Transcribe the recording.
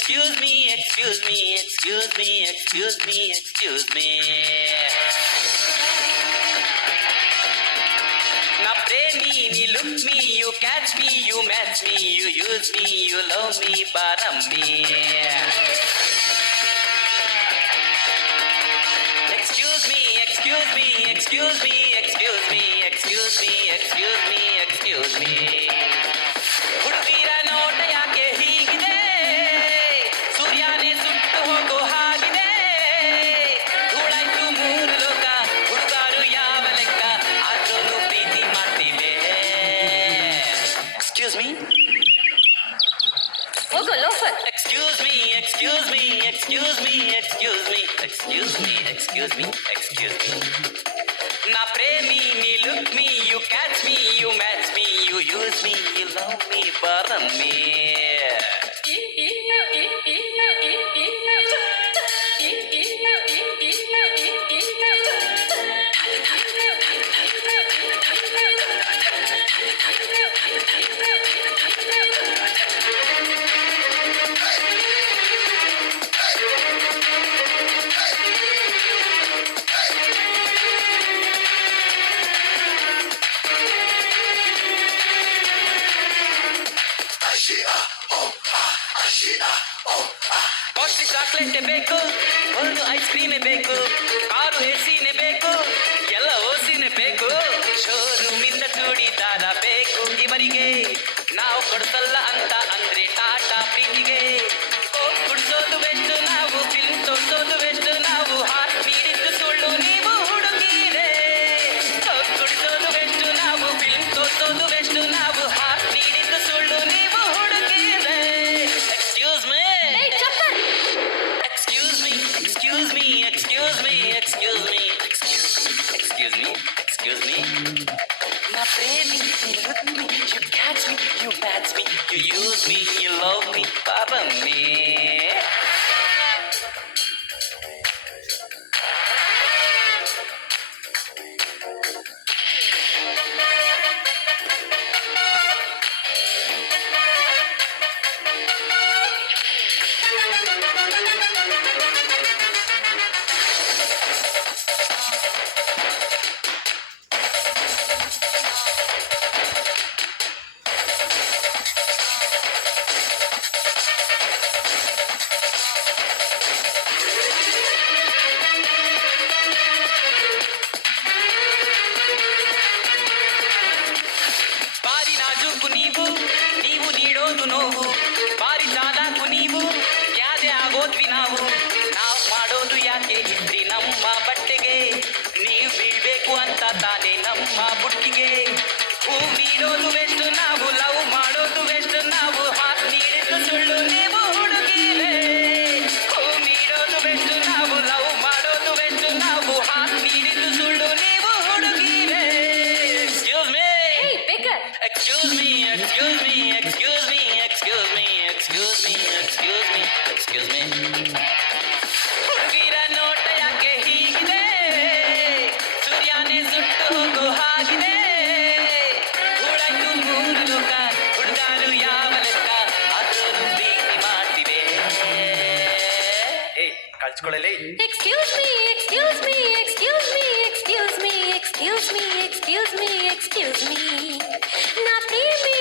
excuse me, excuse me, excuse me, excuse me, excuse me. Na premi, ni look me, you catch me, you match me, you use me, you love me, baram me. Excuse me, excuse me, excuse me, excuse me, excuse me, excuse me, excuse me. ಹುಡುಗಿರ ನೋಟ ಯಾಕೆ ಹೀಗಿದೆ, ಸೂರ್ಯನೇ ಸುಟ್ಟು ಹೋಗೋ ಹಾಗಿದೆ. ಧೂಳಾಯ್ತು ಮೂರು ಲೋಕ, ಹುಡುಗಾರು ಯಾವ ಲೆಕ್ಕ, ಆದ್ರೂ ಪ್ರೀತಿ ಮಾಡ್ತೀವಿ. ಎಕ್ಸ್ಕ್ಯೂಸ್ ಮೀ, ಹೋಗೋ loafer. excuse me, excuse me, excuse me, excuse me, excuse me, excuse me, excuse me. Na premi, me look me, you catch me, you match me, you use me, you love me, baram me. Costly chocolate ಬೇಕು, ಒಂದು ಐಸ್ ಕ್ರೀಮೇ ಬೇಕು, ಕಾರು ಎಸಿನೇ ಬೇಕು, ಎಲ್ಲ ಓಸಿನೇ ಬೇಕು. ಶೋರೂಮಿಂದ ಚೂಡಿದಾರ ಬೇಕು ಇವರಿಗೆ, ನಾವು ಕೊಡ್ಸಲ್ಲ ಅಂತ ಅಂದ್ರೆ ಟಾಟಾ ಪ್ರೀತಿಗೆ. ಕೋಕ್ ಕುಡಿಸೋದು ವೆಸ್ಟ್ ನಾವು, ಫಿಲ್ಮ್ ತೋರಿಸೋದು ವೆಸ್ಟ್ ನಾವು, ಹಾಟ್ ನೀಡಿದ್ದು ಸುಳ್ಳು ನೀವು ಹುಡುಗಿರೇ. ಕೋಕ್ ಕುಡಿಸೋದು ವೆಸ್ಟ್ ನಾವು, ಫಿಲ್ಮ್ ತೋರಿಸೋದು ವೆಸ್ಟ್ ನಾವು, ಹಾಟ್ ನೀಡಿದ್ದು ಸುಳ್ಳು ನೀವು ಹುಡುಗಿರೇ. Excuse me, excuse me, excuse me, excuse me, excuse me, excuse me, excuse me. Na premi, you look me, you catch me, you match me, you use me, you love me, baram me. ಬಾರಿ ನಾಜೂಕು ನೀವು, ನೀವು ನೀಡೋದು ನೋವು, ಬಾರಿ ಚಾಲಾಕು ನೀವು, ಯಾದೆ ಆಗೋದ್ವಿ ನಾವು. ನಾವು ಮಾಡೋದು ಯಾಕೆ ಇದ್ರಿ ನಮ್ಮ ಬಟ್ಟೆಗೆ, ನೀವು ಬೀಳ್ಬೇಕು ಅಂತ ತಾನೇ ನಮ್ಮ ಬುಟ್ಟಿಗೆ. ಹೂ ನೀಡೋದು ವೆಸ್ಟ್ ನಾವು, ಲವ್ ಮಾಡೋದು ವೆಸ್ಟ್ ನಾವು, ಹಾತ್ ನೀಡಿದ್ದು ಸುಳ್ಳು ನೀವು ಹುಡುಗಿರೇ. ಹೂ ನೀಡೋದು ವೆಸ್ಟ್ ನಾವು, ಲವ್ ಮಾಡೋದು ವೆಸ್ಟ್ ನಾವು, ಹಾತ್ ನೀಡಿದ್ದು ಸುಳ್ಳು ನೀವು ಹುಡುಗಿರೇ. Excuse me, excuse me, excuse me, excuse me, excuse me, excuse me, excuse me, excuse me. ಹುಡುಗಿರ ನೋಟ ಯಾಕೆ ಹೀಗಿದೆ, ಸೂರ್ಯನೇ ಸುಟ್ಟು ಹೋಗೋ ಹಾಗಿದೆ. ಧೂಳಾಯ್ತು ಮೂರು ಲೋಕ, ಹುಡುಗಾರು ಯಾವ ಲೆಕ್ಕ, ಆದ್ರೂ ಪ್ರೀತಿ ಮಾಡ್ತೀವಿ. ಏಯ್ ಕಳ್ಸ್ಕೊಳ್ಳಲಿ. Excuse me, excuse me, excuse me, excuse me, excuse me, excuse me, excuse me. Na premi,